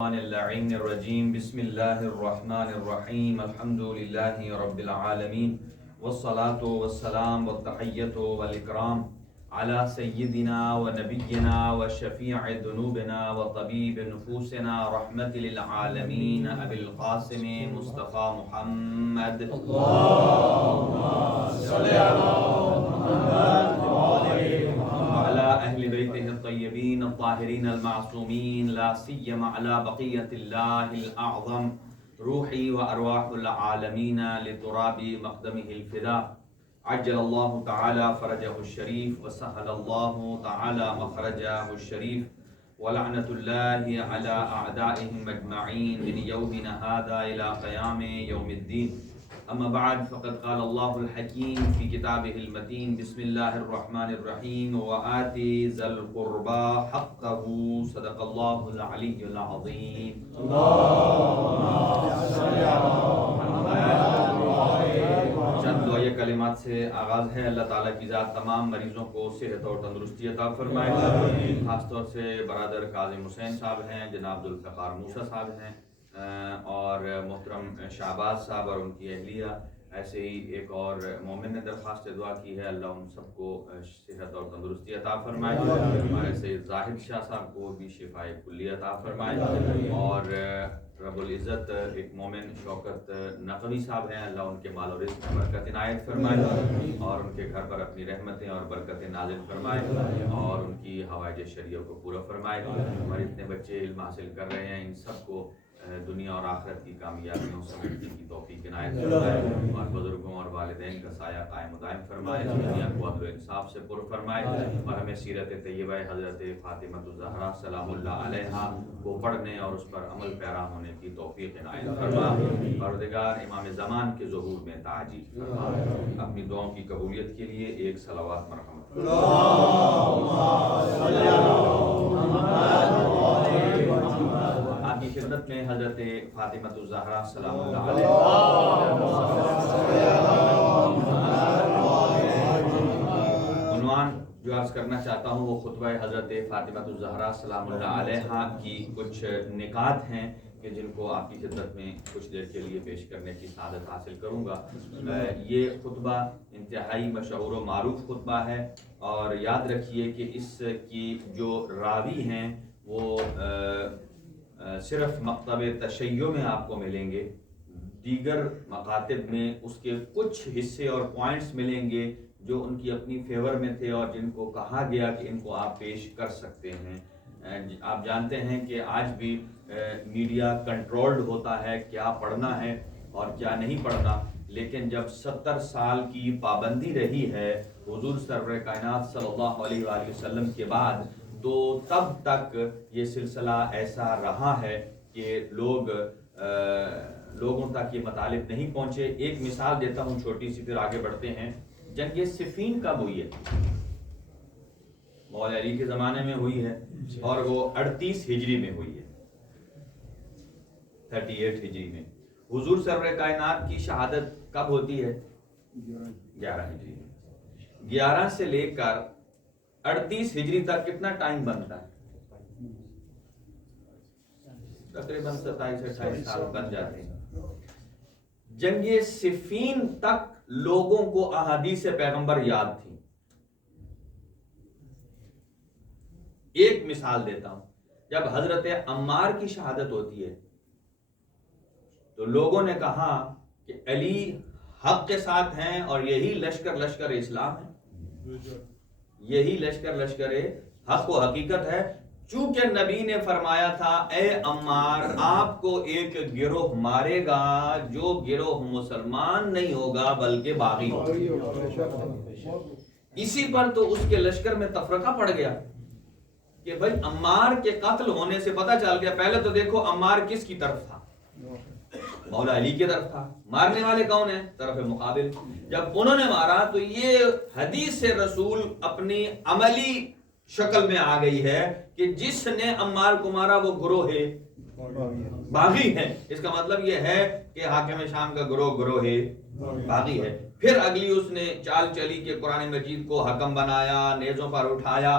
اللعين الرجيم بسم الله الرحمن الرحيم الحمد لله رب العالمين والصلاة والسلام والتحية والإكرام على سيدنا ونبينا وشفيع ذنوبنا وطبيب نفوسنا رحمة للعالمين أبي القاسم مصطفى محمد اللهم صل على محمد وعلى أهل بيته الطيبين الطاهرين المعصومين لا سيما على بقية الله الأعظم روحي وأرواح العالمين لتراب مقدمه الفداء عجل الله تعالى فرجه الشريف وسهل الله تعالى مخرجه الشريف ولعنة الله على أعدائهم أجمعين من يومنا هذا إلى قيام يوم الدين. أما بعد فقد قال الله الحكيم في كتابه المتين بسم الله الرحمن الرحيم وآتي ذا القربى حقه صدق الله العلي العظيم. چند دعائے کلمات سے آغاز ہے. اللہ تعالیٰ کی ذات تمام مریضوں کو صحت اور تندرستی عطا فرمائے. خاص طور سے برادر کاظم حسین صاحب ہیں، جناب ذوالفقار موسیٰ صاحب ہیں اور محترم شہباز صاحب اور ان کی اہلیہ. ایسے ہی ایک اور مومن نے درخواست دعا کی ہے، اللہ ان سب کو صحت اور تندرستی عطا فرمائے. ہمارے سید زاہد شاہ صاحب کو بھی شفائے کلی عطا فرمائے. اور رب العزت ایک مومن شوکت نقوی صاحب ہیں، اللہ ان کے مال و رزق میں برکت عنایت فرمائے اور ان کے گھر پر اپنی رحمتیں اور برکتیں نازل فرمائے اور ان کی حوائج شرعیہ کو پورا فرمائے. ہمارے اتنے بچے علم حاصل کر رہے ہیں، ان سب کو دنیا اور آخرت کی کامیابیوں سمیٹنے کی توفیق عنایت فرمائے اور بزرگوں اور والدین کا سایہ قائم و دائم فرمائے. دنیا کو عدل و انصاف سے پر فرمائے اور ہمیں سیرت طیبہ حضرت فاطمہ الزہرا سلام اللہ علیہا کو پڑھنے اور اس پر عمل پیرا ہونے کی توفیق عنایت فرمائے. پروردگار امام زمان کے ظہور میں تعجیل فرمائے. اپنی دعاؤں کی قبولیت کے لیے ایک صلوات مرحمت. آپ کی خدمت میں حضرت فاطمہ الزہرا سلام اللہ علیہ عنوان جو عرض کرنا چاہتا ہوں وہ خطبہ حضرت فاطمہ الزہرا سلام اللہ علیہ کی کچھ نکات ہیں کہ جن کو آپ کی خدمت میں کچھ دیر کے لیے پیش کرنے کی سعادت حاصل کروں گا. یہ خطبہ انتہائی مشہور و معروف خطبہ ہے اور یاد رکھیے کہ اس کی جو راوی ہیں وہ صرف مکتب تشیع میں آپ کو ملیں گے. دیگر مکاتب میں اس کے کچھ حصے اور پوائنٹس ملیں گے جو ان کی اپنی فیور میں تھے اور جن کو کہا گیا کہ ان کو آپ پیش کر سکتے ہیں. آپ جانتے ہیں کہ آج بھی میڈیا کنٹرولڈ ہوتا ہے کیا پڑھنا ہے اور کیا نہیں پڑھنا، لیکن جب 70 سال کی پابندی رہی ہے حضور سرور کائنات صلی اللہ علیہ وآلہ وسلم کے بعد، تو تب تک یہ سلسلہ ایسا رہا ہے کہ لوگوں تک یہ مطالب نہیں پہنچے. ایک مثال دیتا ہوں چھوٹی سی، پھر آگے بڑھتے ہیں. جنگ صفین کب ہوئی ہے؟ مولا علی کے زمانے میں ہوئی ہے اور وہ 38 ہجری میں ہوئی ہے، 38 ہجری میں. حضور سرور کائنات کی شہادت کب ہوتی ہے؟ 11 ہجری میں. 11 سے لے کر 38 ہجری تک کتنا ٹائم بنتا ہے؟ تقریباً 27-28 سال بن جاتے ہیں. جنگ صفین تک لوگوں کو احادیث پیغمبر یاد تھی. ایک مثال دیتا ہوں. جب حضرت عمار کی شہادت ہوتی ہے تو لوگوں نے کہا کہ علی حق کے ساتھ ہیں اور یہی لشکر اسلام ہے، یہی لشکر حق و حقیقت ہے. چونکہ نبی نے فرمایا تھا اے عمار آپ کو ایک گروہ مارے گا جو گروہ مسلمان نہیں ہوگا بلکہ باغی ہوگا. اسی پر تو اس کے لشکر میں تفرقہ پڑ گیا کہ بھائی عمار کے قتل ہونے سے پتہ چل گیا. پہلے تو دیکھو عمار کس کی طرف تھا؟ مولا علی کی طرف تھا. مارنے والے کون ہیں؟ طرف مقابل. جب انہوں نے مارا تو یہ حدیث سے رسول اپنی عملی شکل میں آ گئی ہے کہ جس نے عمار کو مارا وہ گروہ باغی ہے. اس کا مطلب یہ ہے کہ حاکم شام کا گروہ باغی ہے. پھر اگلی اس نے چال چلی کہ قرآن مجید کو حکم بنایا، نیزوں پر اٹھایا.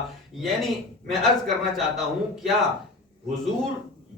یعنی میں عرض کرنا چاہتا ہوں کیا حضور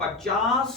50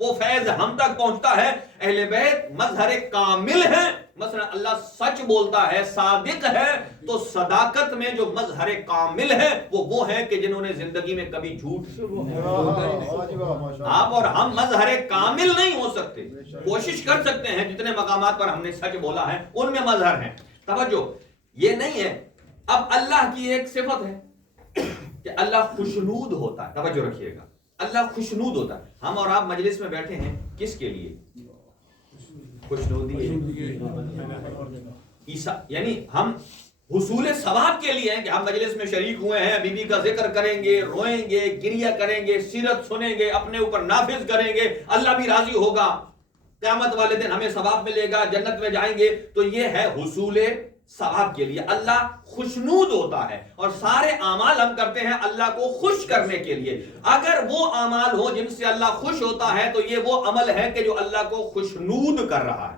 وہ فیض ہم تک پہنچتا ہے. اہل بیت مظہر کامل ہے. مثلا اللہ سچ بولتا ہے، صادق ہے، تو صداقت میں جو مظہر کامل ہے وہ ہے کہ جنہوں نے زندگی میں کبھی جھوٹ. آپ اور ہم مظہر کامل نہیں ہو سکتے، کوشش کر سکتے ہیں جتنے مقامات پر ہم نے سچ بولا ہے ان میں مظہر ہیں. توجہ، یہ نہیں ہے. اب اللہ کی ایک صفت ہے کہ اللہ خوشنود ہوتا ہے. توجہ رکھیے گا، اللہ خوشنود ہوتا ہے. ہم اور آپ مجلس میں بیٹھے ہیں کس کے لیے؟ خوشنودی عیسیٰ، یعنی ہم حصول ثواب کے لیے ہیں کہ ہم مجلس میں شریک ہوئے ہیں، بی بی کا ذکر کریں گے، روئیں گے، گریہ کریں گے، سیرت سنیں گے، اپنے اوپر نافذ کریں گے، اللہ بھی راضی ہوگا، قیامت والے دن ہمیں ثواب ملے گا، جنت میں جائیں گے. تو یہ ہے حصول ثواب کے لیے. اللہ خوشنود ہوتا ہے اور سارے اعمال ہم کرتے ہیں اللہ کو خوش کرنے کے لیے. اگر وہ اعمال ہو جن سے اللہ خوش ہوتا ہے تو یہ وہ عمل ہے کہ جو اللہ کو خوشنود کر رہا ہے.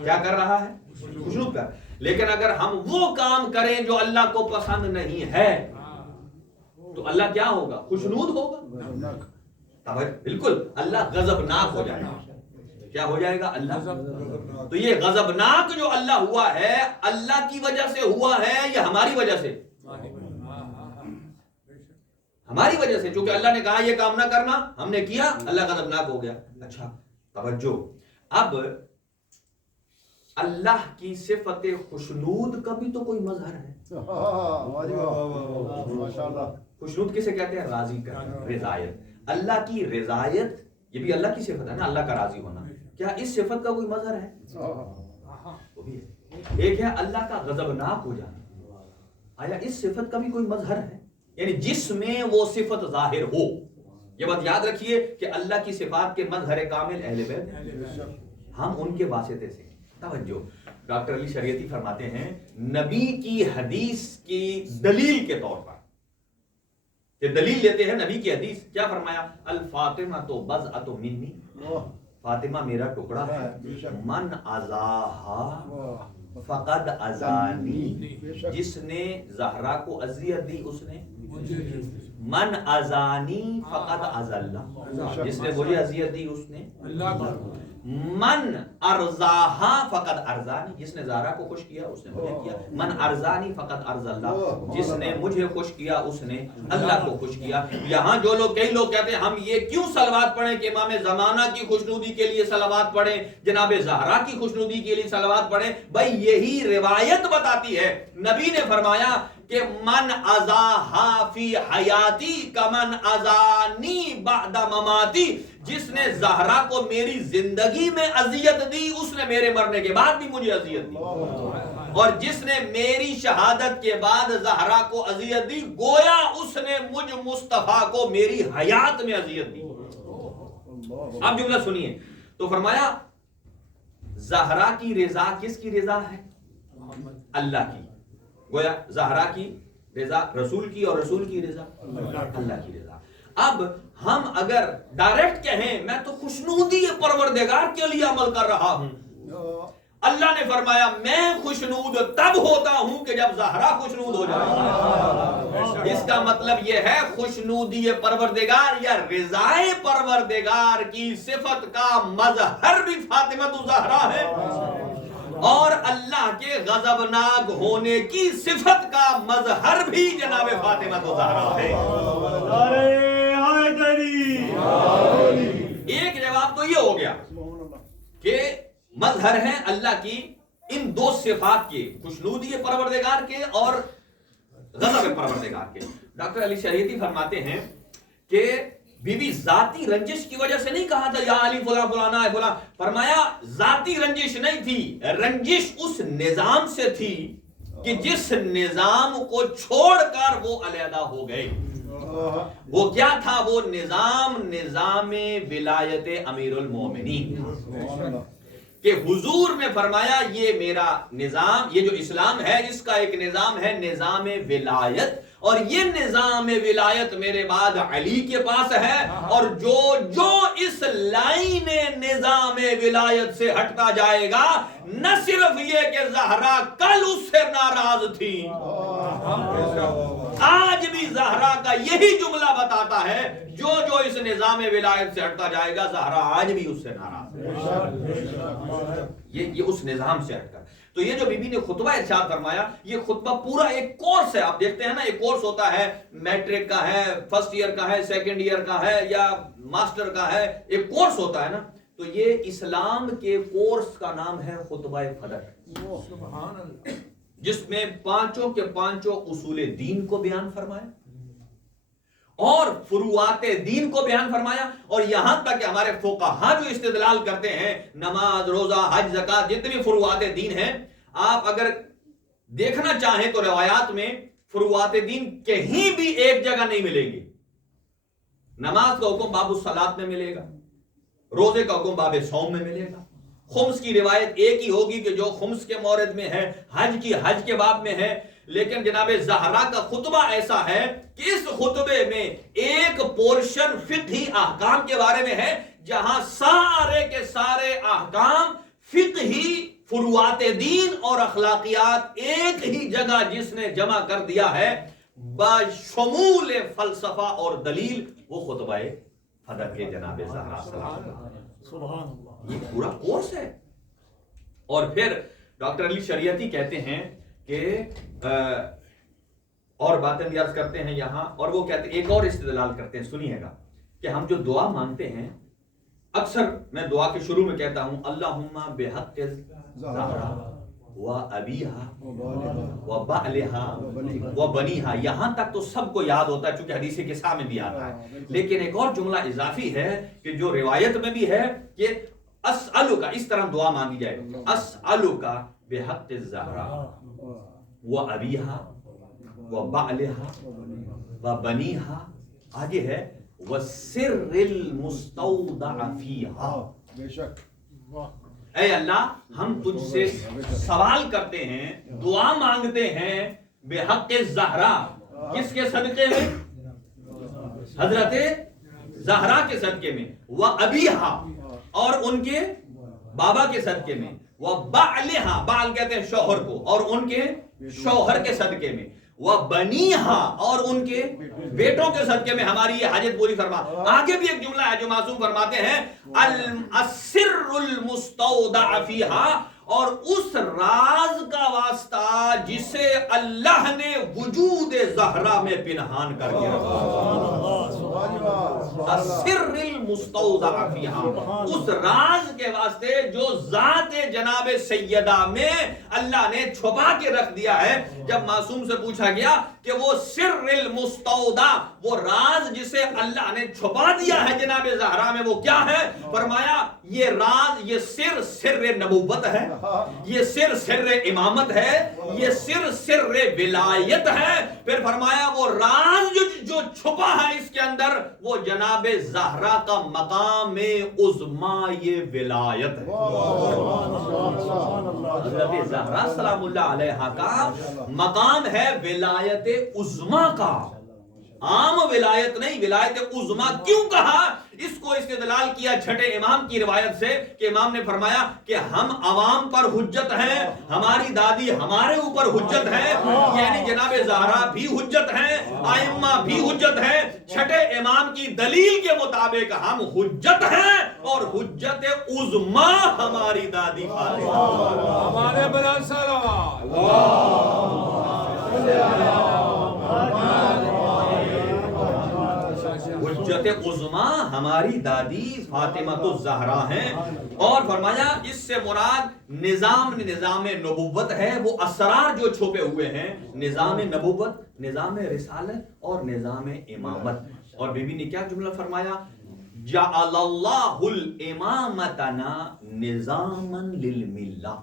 کیا کر رہا ہے؟ خوشنود کر. لیکن اگر ہم وہ کام کریں جو اللہ کو پسند نہیں ہے تو اللہ کیا ہوگا؟ خوشنود ہوگا. بالکل، اللہ غضبناک ہو جائے گا. کیا ہو جائے گا؟ اللہ. تو یہ غضبناک جو اللہ ہوا ہے، اللہ کی وجہ سے ہوا ہے یا ہماری وجہ سے؟ ہماری وجہ سے. چونکہ اللہ نے کہا یہ کام نہ کرنا، ہم نے کیا، اللہ غضبناک ہو گیا. اچھا توجہ، اب اللہ کی صفت خوشنود کا بھی تو کوئی مظہر ہے. خوشنود کسے کہتے ہیں؟ راضی کرنا، رضایت. اللہ کی رضایت یہ بھی اللہ کی صفت ہے نا، اللہ کا راضی ہونا. کیا اس صفت کا کوئی مظہر ہے؟ وہ بھی ہے. ایک ہے اللہ کا غضبناک ہو جانا. آیا اس صفت کا بھی کوئی مظہر ہے؟ یعنی جس میں وہ صفت ظاہر ہو. یہ بات یاد رکھیے کہ اللہ کی صفات کے مظہر کامل اہل بیت، ہم ان کے واسطے سے. توجہ، ڈاکٹر علی شریعتی فرماتے ہیں نبی کی حدیث کی دلیل کے طور پر، کہ دلیل لیتے ہیں نبی کی حدیث. کیا فرمایا؟ الفاطمہ تو بضعۃ منی، فاطمہ میرا ٹکڑا ہے. من اذاہا فقد اذانی، جس نے زہرا کو اذیت دی اس نے. من اذانی فقد اذى اللہ، جس نے مجھے اذیت دی اس نے اللہ. من ارضاہا فقد ارضانی، جس نے زہرا کو خوش کیا اس نے مجھے کیا. من ارضانی فقد ارض اللہ، جس نے مجھے خوش کیا اس نے اللہ کو خوش کیا. یہاں جو لوگ، کئی لوگ کہتے ہیں ہم یہ کیوں صلوات پڑھیں کہ امام زمانہ کی خوشنودی کے لیے صلوات پڑھیں، جناب زہرا کی خوشنودی کے لیے صلوات پڑھیں. بھائی یہی روایت بتاتی ہے. نبی نے فرمایا کہ من اذاہا فی حیاتی کمن اذانی بعد مماتی، جس نے زہرا کو میری زندگی میں اذیت دی اس نے میرے مرنے کے بعد بھی مجھے اذیت دی. اور جس نے میری شہادت کے بعد زہرا کو اذیت دی گویا اس نے مجھ مصطفیٰ کو میری حیات میں اذیت دی. اب جملہ سنیے. تو فرمایا زہرا کی رضا کس کی رضا ہے؟ اللہ کی. گویا زہرا کی رضا رسول کی اور رسول کی رضا اللہ کی رضا. اب ہم اگر ڈائریکٹ کہیں میں تو خوشنودی پروردگار کے لیے عمل کر رہا ہوں، اللہ نے فرمایا میں خوشنود تب ہوتا ہوں کہ جب زہرا خوشنود ہو جائے. اس کا مطلب یہ ہے خوشنودی پروردگار یا رضائے پروردگار کی صفت کا مظہر بھی فاطمہ زہرا ہے، اور اللہ کے غضبناک ہونے کی صفت کا مظہر بھی جناب فاطمہ زہرا ہے. ایک جواب تو یہ ہو گیا کہ مظہر ہے اللہ کی ان دو صفات کے، خوشنودی پروردگار کے اور غضب پروردگار کے. ڈاکٹر علی شریعتی فرماتے ہیں کہ بی بی ذاتی رنجش کی وجہ سے نہیں کہا تھا یا علی فلاں فلانا ہے فلاں. فرمایا ذاتی رنجش نہیں تھی، رنجش اس نظام سے تھی کہ جس نظام کو چھوڑ کر وہ علیحدہ ہو گئے. وہ کیا تھا؟ وہ نظام ولایت امیر المومنین، کہ حضور نے فرمایا یہ میرا نظام، یہ جو اسلام ہے اس کا ایک نظام ہے نظام ولایت، اور یہ نظام ولایت میرے بعد علی کے پاس ہے، اور جو اس لائن نظام ولایت سے ہٹتا جائے گا، نہ صرف یہ کہ زہرا کل اس سے ناراض تھی، آج بھی زہرا کا یہی جملہ بتاتا ہے، جو اس نظام ولایت سے ہٹتا جائے گا زہرا آج بھی اس سے ناراض ہے، یہ اس نظام سے ہٹ کر۔ تو یہ جو بی بی نے خطبہ ارشاد فرمایا، یہ خطبہ پورا ایک کورس ہے۔ آپ دیکھتے ہیں نا، ایک کورس ہوتا ہے، میٹرک کا ہے، فرسٹ ایئر کا ہے، سیکنڈ ایئر کا ہے، یا ماسٹر کا ہے، ایک کورس ہوتا ہے نا۔ تو یہ اسلام کے کورس کا نام ہے خطبہ فدق، جس میں پانچوں کے پانچوں اصول دین کو بیان فرمایا اور فروعات دین کو بیان فرمایا، اور یہاں تک کہ ہمارے فقہا جو استدلال کرتے ہیں، نماز، روزہ، حج، زکات، جتنی فروعات دین ہیں، آپ اگر دیکھنا چاہیں تو روایات میں فروعات دین کہیں بھی ایک جگہ نہیں ملیں گی۔ نماز کا حکم باب الصلاۃ میں ملے گا، روزے کا حکم باب صوم میں ملے گا، خمس کی روایت ایک ہی ہوگی کہ جو خمس کے مورد میں ہے، حج کی حج کے باب میں ہے، لیکن جناب زہرا کا خطبہ ایسا ہے کہ اس خطبے میں ایک پورشن فقہی احکام کے بارے میں ہے، جہاں سارے کے سارے احکام فقہی فروعات دین اور اخلاقیات ایک ہی جگہ جس نے جمع کر دیا ہے بشمول فلسفہ اور دلیل، وہ خطبہ فدق کے جناب زہرا سبحان اللہ، یہ پورا کورس ہے۔ اور پھر ڈاکٹر علی شریعتی کہتے ہیں کہ اور باتیں بھی عرض کرتے ہیں یہاں، اور وہ کہتے ہیں ایک اور استدلال کرتے ہیں، سنیے گا، کہ ہم جو دعا مانگتے ہیں، اکثر میں دعا کے شروع میں کہتا ہوں اللہم بحق زہرا و ابیہا و بعلہا و بنیہا، یہاں تک تو سب کو یاد ہوتا ہے چونکہ حدیث قصہ میں بھی آتا ہے، لیکن ایک اور جملہ اضافی ہے کہ جو روایت میں بھی ہے کہ اسألک، اس طرح دعا مانگی جائے، اسألک بحق الزہرا و ابیہا و بعلہا و بنیہا، آگے ہے وسر المستودع فیہا، بے شک، اے اللہ ہم تجھ سے سوال کرتے ہیں، دعا مانگتے ہیں بحق الزہرا، کس کے صدقے میں؟ حضرت زہرا کے صدقے میں، و ابیہا، اور ان کے بابا کے صدقے میں، و بعلہا، بعل کہتے ہیں شوہر کو، اور ان کے شوہر کے صدقے میں، و بنیہا، اور ان کے بیٹوں کے صدقے میں ہماری یہ حاجت پوری فرما۔ آگے بھی ایک جملہ ہے جو معصوم فرماتے ہیں السر المستودع فیہا، اور اس راز کا واسطہ جسے اللہ نے وجود زہرا میں پنہان کر کے رکھا، السر المستودع فیہا، اس راز کے واسطے جو ذات جناب سیدہ میں اللہ نے چھپا کے رکھ دیا ہے۔ جب معصوم سے پوچھا گیا کہ وہ سر المستودع، وہ راز جسے اللہ نے چھپا دیا ہے جناب زہرا میں، وہ کیا ہے؟ فرمایا یہ راز، یہ سر سر نبوت ہے، یہ سر سر امامت ہے، یہ سر سر ولایت ہے۔ پھر فرمایا وہ راز جو چھپا ہے اس کے اندر، وہ جناب زہرا کا مقام عظمیٰ یہ ولایت ہے۔ حضرت زہرا سلام اللہ علیہا کا مقام ہے ولایت عظمیٰ کا، عام ولایت نہیں، ولایت عظمیٰ۔ کیوں کہا؟ اس کو استدلال کیا چھٹے امام کی روایت سے کہ امام نے فرمایا کہ ہم عوام پر حجت ہیں، ہماری دادی ہمارے اوپر حجت ہے، یعنی جناب زہرا بھی حجت ہیں، ائمہ بھی حجت ہیں۔ چھٹے امام کی دلیل کے مطابق ہم حجت ہیں، اور حجت عظمیٰ ہماری دادی فاطمہ، ہمارے بلند صلوات، حجت عظمیٰ ہماری دادی فاطمہ الزہرا ہیں۔ اور فرمایا اس سے مراد نظام نبوت ہے، وہ اسرار جو چھپے ہوئے ہیں، نظام نبوت، نظام رسالت اور نظام امامت۔ اور بی بی نے کیا جملہ فرمایا؟ جعل اللہ الامامتنا نظاما للملہ،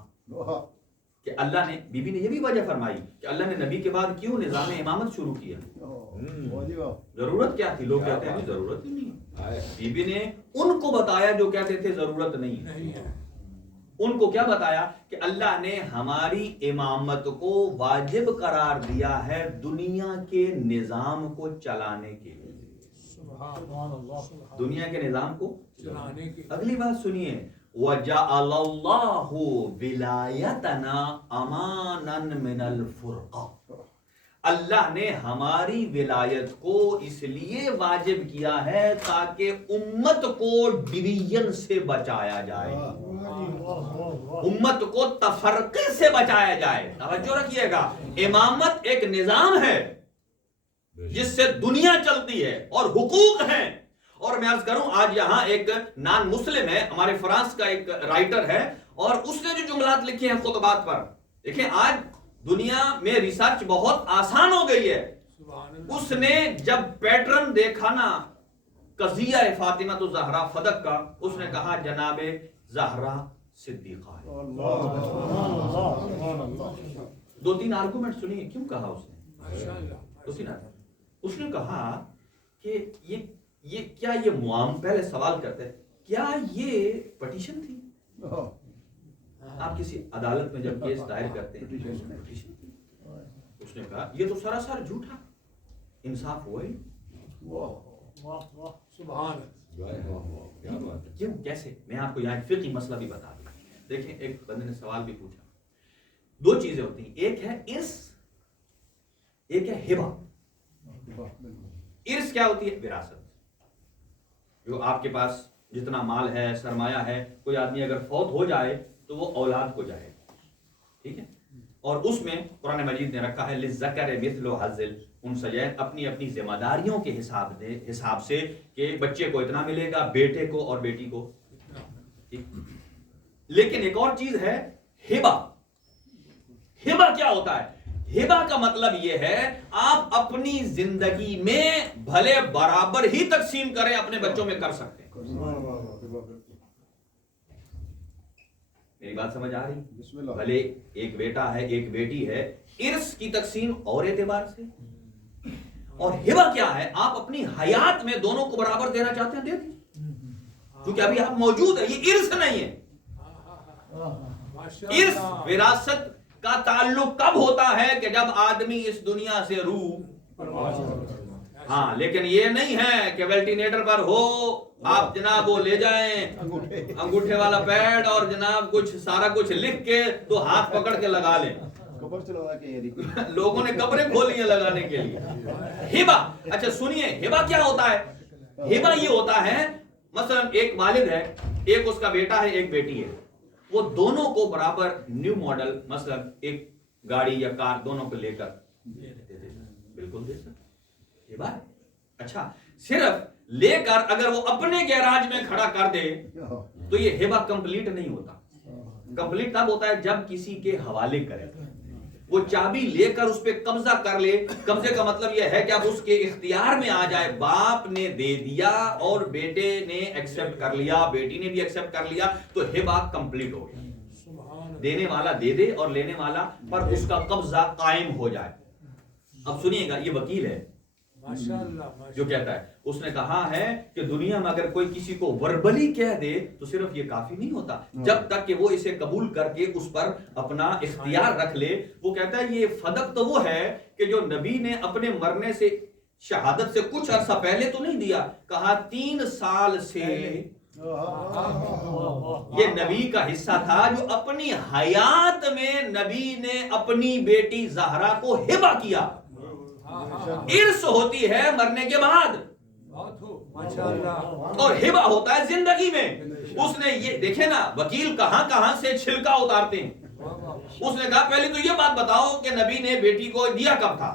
کہ اللہ نے، بی بی نے یہ بھی وجہ فرمائی کہ اللہ نے نبی کے بعد کیوں نظام امامت شروع کیا، ضرورت کیا تھی؟ لوگ کہتے ہیں ضرورت ہی نہیں۔ بی بی نے ان کو بتایا جو کہتے تھے ضرورت نہیں ہے، ان کو کیا بتایا کہ اللہ نے ہماری امامت کو واجب قرار دیا ہے دنیا کے نظام کو چلانے کے لیے. دنیا کے نظام کو چلانے کی. اگلی بات سنیے وَجَعَلَ اللَّهُ وِلَایَتَنَا أَمَانًا مِنَ الْفُرْقَةِ. اللہ نے ہماری ولایت کو اس لیے واجب کیا ہے تاکہ امت کو ڈویژن سے بچایا جائے, امت کو تفرقے سے بچایا جائے. توجہ رکھیے گا, امامت ایک نظام ہے جس سے دنیا چلتی ہے اور حقوق ہیں. اور میں عرض کروں آج یہاں ایک نان مسلم ہے, ہمارے فرانس کا ایک رائٹر ہے, اور اس نے جو جملات لکھے ہیں خطبات پر, دیکھیں آج دنیا میں ریسرچ بہت آسان ہو گئی ہے. اس نے جب پیٹرن دیکھا نا قضیہ فاطمہ تو زہرا فدق کا, اس نے کہا جناب زہرا صدیقہ ہے. دو تین آرگومنٹ سنیے کیوں کہا اس نے. اس نے کہا کہ یہ کیا یہ پہلے سوال کرتے ہیں کیا یہ پٹیشن تھی, آپ کسی عدالت میں جب کیس دائر کرتے ہیں پٹیشن تھی. اس نے کہا یہ تو سراسر جھوٹا, انصاف ہوا ہی. سبحان کیوں کیسے؟ میں آپ کو یہاں ایک فقہی مسئلہ بھی بتا دوں. دیکھیں ایک بندے نے سوال بھی پوچھا, دو چیزیں ہوتی ہیں, ایک ہے ارث, ایک ہے ہبہ. ارث کیا ہوتی ہے؟ وراثت. جو آپ کے پاس جتنا مال ہے, سرمایہ ہے, کوئی آدمی اگر فوت ہو جائے تو وہ اولاد کو جائے, ٹھیک ہے, اور اس میں قرآن مجید نے رکھا ہے للذکر مثل حظ الانثیین, اپنی اپنی ذمہ داریوں کے حساب سے کہ بچے کو اتنا ملے گا, بیٹے کو اور بیٹی کو. لیکن ایک اور چیز ہے ہبہ. ہبہ کیا ہوتا ہے؟ ہبہ کا مطلب یہ ہے آپ اپنی زندگی میں بھلے برابر ہی تقسیم کریں, اپنے بچوں میں کر سکتے ہیں. میری بات سمجھ آ رہی؟ بھلے ایک بیٹا ہے ایک بیٹی ہے, ارث کی تقسیم اور اعتبار سے. اور ہبہ کیا ہے؟ آپ اپنی حیات میں دونوں کو برابر دینا چاہتے ہیں, دے دیں, کیونکہ ابھی آپ موجود ہیں. یہ ارث نہیں ہے. ارث وراثت کا تعلق کب ہوتا ہے کہ جب آدمی اس دنیا سے روح, ہاں, لیکن یہ نہیں ہے کہ ویلٹینیٹر پر ہو آپ جناب وہ لے جائیں انگوٹھے والا پیڈ اور جناب کچھ سارا کچھ لکھ کے تو ہاتھ پکڑ کے لگا لیں. لوگوں نے قبریں کھولی ہیں لگانے کے لیے. ہبہ, اچھا سنیے ہبہ کیا ہوتا ہے؟ ہبہ یہ ہوتا ہے مثلا ایک والد ہے, ایک اس کا بیٹا ہے ایک بیٹی ہے, وہ دونوں کو برابر نیو ماڈل مثلا ایک گاڑی یا کار دونوں کو لے کر بالکل دے سکتے. یہ بات اچھا, صرف لے کر اگر وہ اپنے گیراج میں کھڑا کر دے تو یہ ہبہ کمپلیٹ نہیں ہوتا. کمپلیٹ تب ہوتا ہے جب کسی کے حوالے کرے, وہ چابی لے کر اس پہ قبضہ کر لے. قبضے کا مطلب یہ ہے کہ اب اس کے اختیار میں آ جائے, باپ نے دے دیا اور بیٹے نے ایکسپٹ کر لیا, بیٹی نے بھی ایکسپٹ کر لیا, تو ہبہ کمپلیٹ ہو گیا. دینے والا دے دے اور لینے والا پر اس کا قبضہ قائم ہو جائے. اب سنیے گا, یہ وکیل ہے جو کہتا ہے, اس نے کہا ہے کہ دنیا میں اگر کوئی کسی کو وربلی کہہ دے تو صرف یہ کافی نہیں ہوتا, جب تک کہ وہ اسے قبول کر کے اس پر اپنا اختیار رکھ لے. وہ کہتا ہے یہ فدق تو وہ ہے کہ جو نبی نے اپنے مرنے سے شہادت سے کچھ عرصہ پہلے تو نہیں دیا, کہا 3 سال سے یہ نبی کا حصہ تھا جو اپنی حیات میں نبی نے اپنی بیٹی زہرا کو ہبہ کیا. ارث ہوتی ہے مرنے کے بعد اور ہبہ ہوتا ہے زندگی میں. اس نے یہ دیکھے نا وکیل کہاں کہاں سے چھلکا اتارتے ہیں. اس نے کہا پہلے تو یہ بات بتاؤ کہ نبی نے بیٹی کو دیا کب تھا,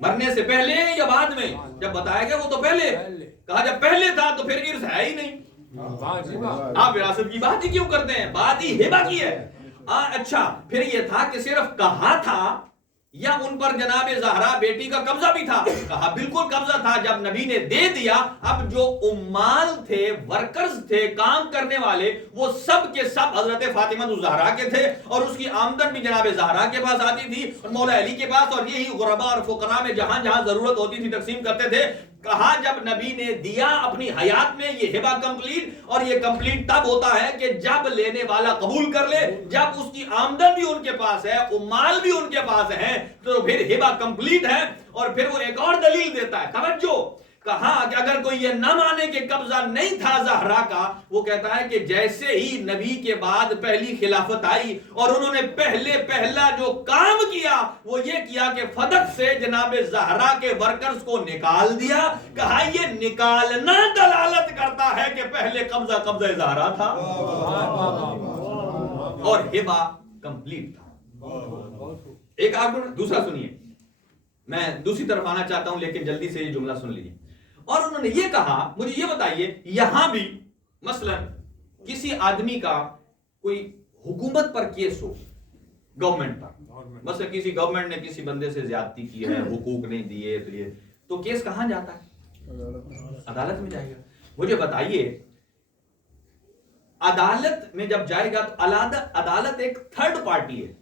مرنے سے پہلے یا بعد میں؟ جب بتایا گیا وہ تو پہلے. کہا جب پہلے تھا تو پھر ارث ہے ہی نہیں. آپ وراثت کی بات ہی کیوں کرتے ہیں؟ بات ہی ہبہ کی ہے. اچھا پھر یہ تھا کہ صرف کہا تھا یا ان پر جناب زہرا بیٹی کا قبضہ بھی تھا؟ کہا بالکل قبضہ تھا. جب نبی نے دے دیا, اب جو عمال تھے, ورکرز تھے, کام کرنے والے, وہ سب کے سب حضرت فاطمہ الزہرا کے تھے, اور اس کی آمدن بھی جناب زہرا کے پاس آتی تھی اور مولا علی کے پاس, اور یہی غربا اور فقراء میں جہاں جہاں ضرورت ہوتی تھی تقسیم کرتے تھے. کہا جب نبی نے دیا اپنی حیات میں یہ ہبہ کمپلیٹ، اور یہ کمپلیٹ تب ہوتا ہے کہ جب لینے والا قبول کر لے، جب اس کی آمدن بھی ان کے پاس ہے، مال بھی ان کے پاس ہے، تو پھر ہبہ کمپلیٹ ہے۔ اور پھر وہ ایک اور دلیل دیتا ہے، توجہ، کہا کہ اگر کوئی یہ نہ مانے کہ قبضہ نہیں تھا زہرا کا، وہ کہتا ہے کہ جیسے ہی نبی کے بعد پہلی خلافت آئی اور انہوں نے پہلا جو کام کیا وہ یہ کیا کہ فدق سے جناب زہرا کے ورکرز کو نکال دیا، کہا یہ نکالنا دلالت کرتا ہے کہ پہلے قبضہ زہرا تھا اور ہبہ کمپلیٹ تھا۔ ایک آپ دوسرا سنیے، میں دوسری طرف آنا چاہتا ہوں لیکن جلدی سے یہ جملہ سن لیجیے۔ اور انہوں نے یہ کہا، مجھے یہ بتائیے یہاں بھی مثلا کسی آدمی کا کوئی حکومت پر کیس ہو، گورنمنٹ پر، مثلا کسی گورنمنٹ نے کسی بندے سے زیادتی کی ہے، حقوق نہیں دیے، تو کیس کہاں جاتا ہے؟ عدالت میں جائے گا۔ مجھے بتائیے عدالت میں جب جائے گا تو عدالت ایک تھرڈ پارٹی ہے،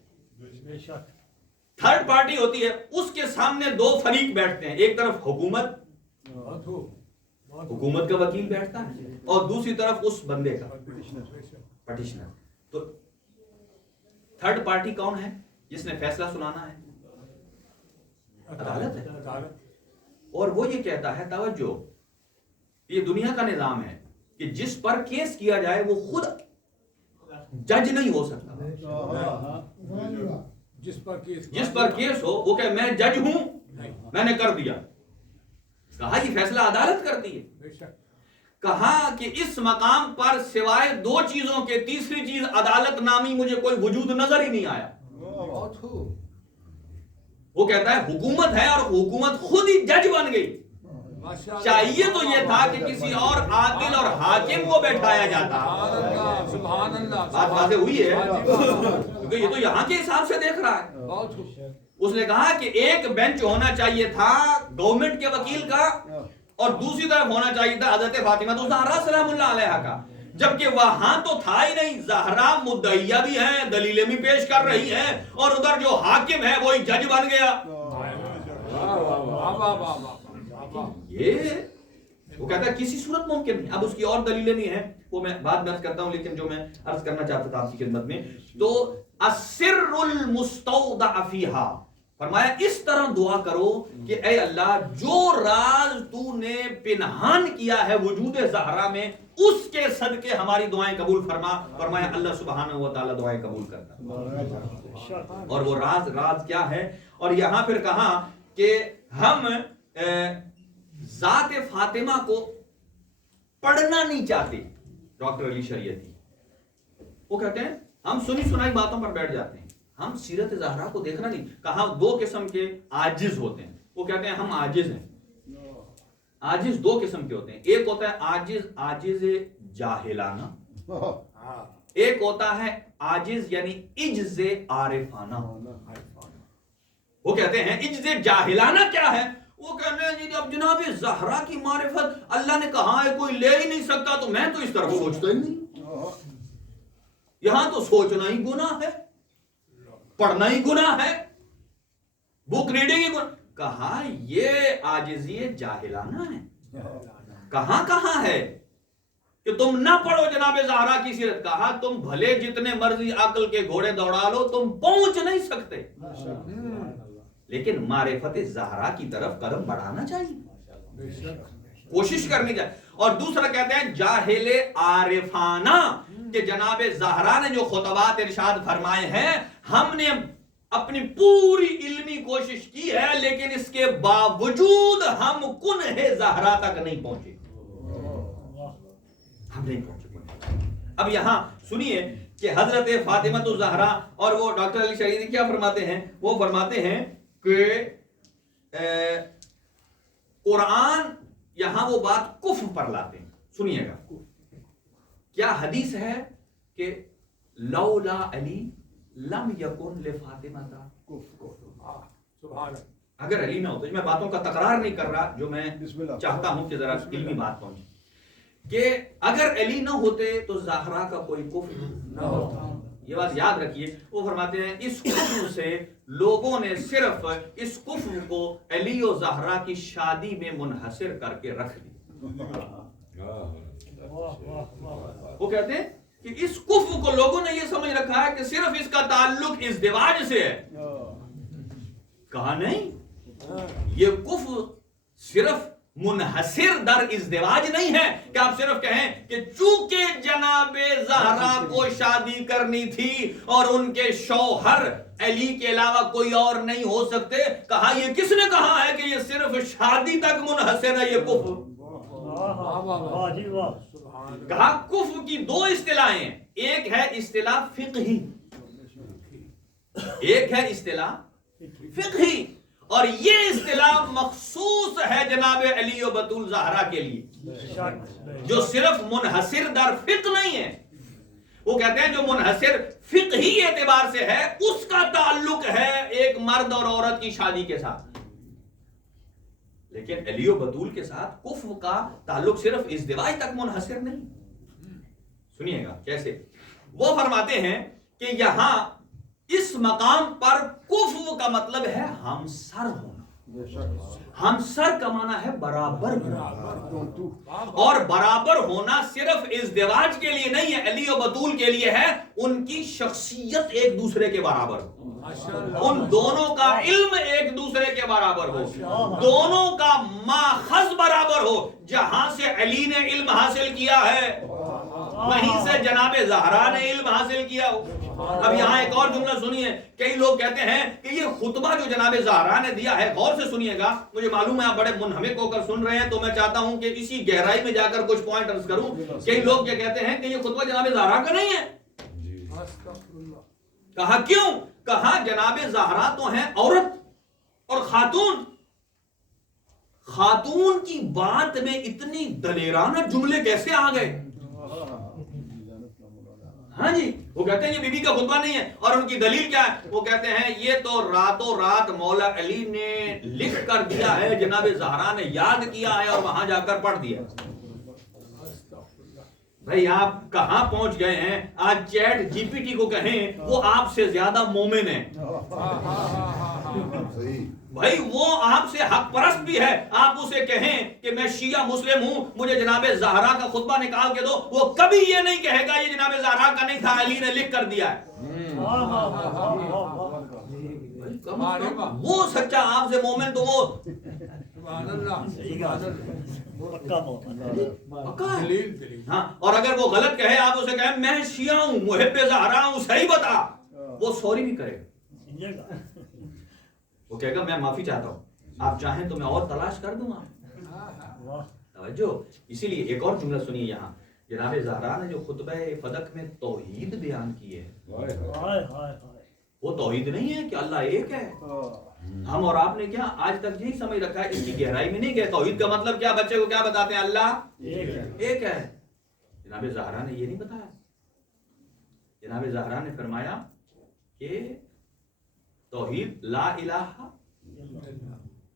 تھرڈ پارٹی ہوتی ہے، اس کے سامنے دو فریق بیٹھتے ہیں، ایک طرف حکومت کا وکیل بیٹھتا ہے اور دوسری طرف اس بندے کا پٹیشنر۔ تو تھرڈ پارٹی کون ہے جس نے فیصلہ سنانا ہے؟ عدالت ہے۔ اور وہ یہ کہتا ہے، توجہ، یہ دنیا کا نظام ہے کہ جس پر کیس کیا جائے وہ خود جج نہیں ہو سکتا۔ جس پر کیس ہو وہ کہ میں جج ہوں، میں نے کر دیا، کہا یہ فیصلہ عدالت کرتی ہے۔ کہا کہ اس مقام پر سوائے دو چیزوں کے تیسری چیز عدالت نامی مجھے کوئی وجود نظر ہی نہیں آیا۔ وہ کہتا ہے حکومت ہے اور حکومت خود ہی جج بن گئی، چاہیے تو یہ تھا کہ کسی اور عادل اور حاکم کو بیٹھایا جاتا۔ بات واضح ہوئی ہے، کیونکہ یہ تو یہاں کے حساب سے دیکھ رہا ہے۔ اس نے کہا کہ ایک بینچ ہونا چاہیے تھا گورنمنٹ کے وکیل کا اور دوسری طرف ہونا چاہیے تھا حضرت فاطمہ الزہرا سلام اللہ علیہا کا، جبکہ وہاں تو تھا ہی نہیں۔ زہرا مدعیہ بھی ہیں، دلیلیں بھی پیش کر رہی ہیں، اور ادھر جو حاکم ہے وہی جج بن گیا۔ یہ وہ کہتا ہے کسی صورت ممکن نہیں۔ اب اس کی اور دلیلیں نہیں ہیں، وہ میں بعد میں عرض کرتا ہوں، لیکن جو میں عرض کرنا چاہتا تھا آپ کی خدمت میں، تو السر المستودع فیہا، فرمایا اس طرح دعا کرو کہ اے اللہ جو راز تو نے پنہان کیا ہے وجود زہرا میں، اس کے صدقے ہماری دعائیں قبول فرما۔ فرمایا اللہ سبحانہ و تعالی دعائیں قبول کرتا۔ اور وہ راز کیا ہے؟ اور یہاں پھر کہا کہ ہم ذات فاطمہ کو پڑھنا نہیں چاہتے۔ ڈاکٹر علی شریعتی وہ کہتے ہیں ہم سنی سنائی باتوں پر بیٹھ جاتے ہیں، ہم سیرت زہرا کو دیکھنا نہیں۔ کہاں دو قسم کے عاجز ہوتے ہیں، وہ کہتے ہیں ہم عاجز ہیں۔ عاجز دو قسم کے ہوتے ہیں، ایک ہوتا ہے عاجز جاہلانہ، ایک ہوتا ہے عاجز یعنی عجز عارفانہ۔ وہ کہتے ہیں عجز جاہلانہ کیا ہے؟ وہ کہتے ہیں جی اب جناب زہرا کی معرفت اللہ نے کہا ہے کوئی لے ہی نہیں سکتا، تو میں تو اس طرف سوچتا ہی نہیں، یہاں تو سوچنا ہی گناہ ہے، پڑھنا ہی گناہ ہے، بک ریڈنگ ہی گناہ۔ کہا یہ عاجزی جاہلانہ ہے، کہاں ہے کہ تم نہ پڑھو جناب زہرا کی سیرت۔ کہا تم بھلے جتنے مرضی عقل کے گھوڑے دوڑا لو، تم پہنچ نہیں سکتے، لیکن معرفت زہرا کی طرف قدم بڑھانا چاہیے، کوشش کرنی چاہیے۔ اور دوسرا کہتے ہیں جاہل عارفانہ، کہ جناب زہرا نے جو خطبات ارشاد فرمائے ہیں ہم نے اپنی پوری علمی کوشش کی ہے، لیکن اس کے باوجود ہم کنہ زہرا تک نہیں پہنچے، ہم نہیں پہنچے۔ اب یہاں سنیے کہ حضرت فاطمہ الزہرا اور وہ ڈاکٹر علی شریعتی کیا فرماتے ہیں؟ وہ فرماتے ہیں کہ قرآن یہاں وہ بات کفر پر لاتے ہیں۔ سنیے گا، کیا حدیث ہے کہ لولا علی لم یکن لفاطمہ کفر، اگر علی نہ ہوتا، میں باتوں کا تکرار نہیں کر رہا، جو میں چاہتا ہوں کہ ذرا علمی بات پہنچے، کہ اگر علی نہ ہوتے تو زہرا کا کوئی کفر نہ ہوتا۔ یہ بات یاد رکھیے. وہ فرماتے ہیں اس کفر سے لوگوں نے صرف اس کفر کو علی و زہرا کی شادی میں منحصر کر کے رکھ دیا. وہ کہتے ہیں کہ اس کفر کو لوگوں نے یہ سمجھ رکھا ہے کہ صرف اس کا تعلق ازدواج سے ہے. کہا نہیں، یہ کفر صرف منحصر در ازدواج نہیں ہے کہ آپ صرف کہیں کہ چونکہ جناب زہرا کو شادی کرنی تھی اور ان کے شوہر علی کے علاوہ کوئی اور نہیں ہو سکتے. کہا یہ کس نے کہا ہے کہ یہ صرف شادی تک منحصر ہے یہ کفر؟ کہا کفر کی دو اصطلاحیں ہیں. ایک ہے اصطلاح فقہی، ایک ہے اصطلاح فقہی، اور یہ اصطلاح مخصوص ہے جناب علی و بطول زہرا کے لیے، جو صرف منحصر در فقہ نہیں ہے. وہ کہتے ہیں جو منحصر فقہی اعتبار سے ہے اس کا تعلق ہے ایک مرد اور عورت کی شادی کے ساتھ، لیکن علی و بطول کے ساتھ کفر کا تعلق صرف ازدواج تک منحصر نہیں. سنیے گا کیسے. وہ فرماتے ہیں کہ یہاں اس مقام پر کفر کا مطلب ہے ہمسر ہونا. ہمسر کا معنی ہے برابر ہونا، اور برابر ہونا صرف ازدواج کے لیے نہیں ہے، علی و بطول کے لیے ہے. ان کی شخصیت ایک دوسرے کے برابر ہو، ان دونوں کا علم ایک دوسرے کے برابر ہو، دونوں کا ماخذ برابر ہو. جہاں سے علی نے علم حاصل کیا ہے وہیں سے جناب زہرا نے علم حاصل کیا ہو. اب یہاں ایک اور جملہ سنیے. کئی لوگ کہتے ہیں کہ یہ خطبہ جو جناب زہرا نے دیا ہے، غور سے سنیے گا، مجھے معلوم ہے آپ بڑے منہمک ہو کر سن رہے ہیں، تو میں چاہتا ہوں کہ اسی گہرائی میں جا کر کچھ پوائنٹ عرض کروں. کئی لوگ کیا کہتے ہیں کہ یہ خطبہ جناب زہرا کا نہیں ہے. کہا کیوں؟ کہا جناب زہرا تو ہیں عورت اور خاتون. خاتون کی بات میں اتنی دلیرانہ جملے کیسے آ گئے؟ ہاں جی، وہ کہتے ہیں یہ بی بی کا خطبہ نہیں ہے، اور ان کی دلیل کیا ہے؟ وہ کہتے ہیں یہ تو راتوں رات مولا علی نے لکھ کر دیا ہے، جناب زہرا نے یاد کیا ہے اور وہاں جا کر پڑھ دیا. بھائی آپ کہاں پہنچ گئے ہیں؟ آج چیٹ جی پی ٹی کو کہیں وہ آپ سے زیادہ مومن ہے. بھائی وہ آپ سے حق پرست بھی ہے. آپ اسے کہیں کہ میں شیعہ مسلم ہوں، مجھے جناب زہرا کا خطبہ نکال کے دو، وہ کبھی یہ نہیں کہے گا یہ جناب زہرا کا نہیں تھا، علی نے لکھ کر دیا ہے. وہ سچا آپ سے مومن تو وہ ہاں. اور اگر وہ غلط کہے آپ اسے کہیں میں شیعہ ہوں، محب زہرا ہوں، صحیح بتا، وہ سوری بھی کرے گا. وہ کہے گا میں معافی چاہتا ہوں، آپ چاہیں تو میں اور تلاش کر دوں گا. توجہ. اسی لیے ایک اور جملہ سنیے یہاں. جناب زہرا نے جو خطبہ فدق میں توحید بیان کی ہے، وہ توحید نہیں ہے کہ اللہ ایک ہے. ہم اور آپ نے کیا آج تک یہی سمجھ رکھا ہے، اس کی گہرائی میں نہیں گئے. توحید کا مطلب کیا؟ بچے کو کیا بتاتے ہیں؟ اللہ ایک ہے. جناب زہرا نے یہ نہیں بتایا. جناب زہرا نے فرمایا کہ توحید لا الہ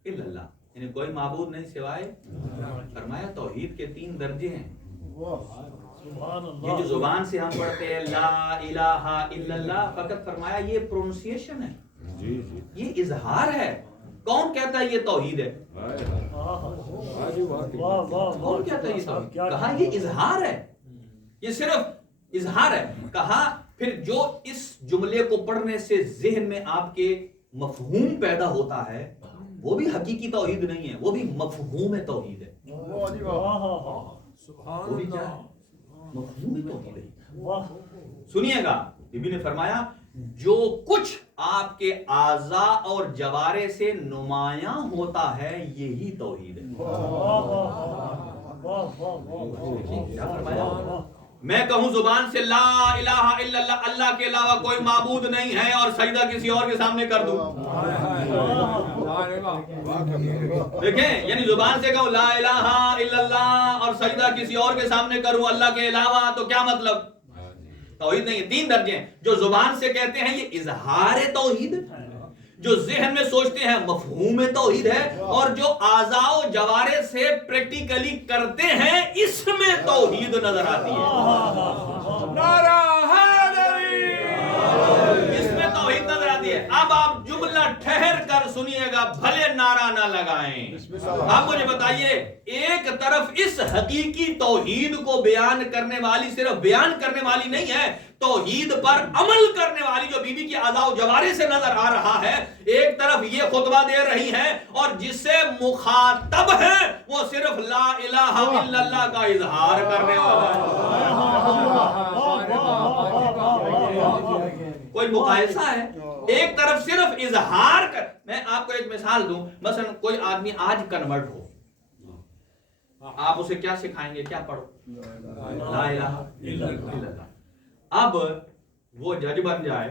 الا اللہ، یعنی کوئی معبود نہیں سوائے. فرمایا توحید کے 3 درجے ہیں. یہ جو زبان سے ہم پڑھتے ہیں لا الہ الا اللہ، فقط فرمایا یہ پروننسیشن ہے، یہ اظہار ہے. کون کہتا ہے یہ توحید ہے؟ کون کہتا ہے یہ توحید؟ کہا یہ اظہار ہے، یہ صرف اظہار ہے. کہا پھر جو اس جملے کو پڑھنے سے ذہن میں آپ کے مفہوم پیدا ہوتا ہے وہ بھی حقیقی توحید نہیں ہے، وہ بھی مفہوم توحید ہے. وہ بھی کیا ہے؟ مفہوم توحید ہے. سنیے گا، بی بی نے فرمایا جو کچھ آپ کے اعضاء اور جوارے سے نمایاں ہوتا ہے یہی توحید ہے. کیا فرمایا؟ میں کہوں زبان سے لا الہ الا اللہ، اللہ کے علاوہ کوئی معبود نہیں ہے، اور سجدہ کسی اور کے سامنے کر دوں. دیکھیں، یعنی زبان سے کہوں لا الہ الا اللہ اور سجدہ کسی اور کے سامنے کروں اللہ کے علاوہ، تو کیا مطلب؟ توحید نہیں ہے. 3 درجے ہیں. جو زبان سے کہتے ہیں یہ اظہار توحید، جو ذہن میں سوچتے ہیں مفہوم توحید ہے، اور جو اعضاء و جوارے سے پریکٹیکلی کرتے ہیں اس میں توحید نظر آتی ہے. نعرہ حیدری سنیے گا بھلے نعرہ نہ لگائیں. آپ مجھے بتائیے ایک طرف اس حقیقی توحید کو بیان کرنے والی صرف بیان کرنے والی نہیں ہے, توحید پر عمل کرنے والی جو بی بی کے اعضاء و جوارح سے نظر آ رہا ہے, ایک طرف یہ خطبہ دے رہی ہے اور جس سے مخاطب ہے وہ صرف لا الہ الا اللہ کا اظہار کرنے والا ہے. کوئی مقایسہ ہے؟ ایک طرف صرف اظہار کر. میں آپ کو ایک مثال دوں, مثلا کوئی آدمی آج کنورٹ ہو, آپ اسے کیا سکھائیں گے؟ کیا پڑھو؟ لا الہ الا اللہ. اب وہ جج بن جائے,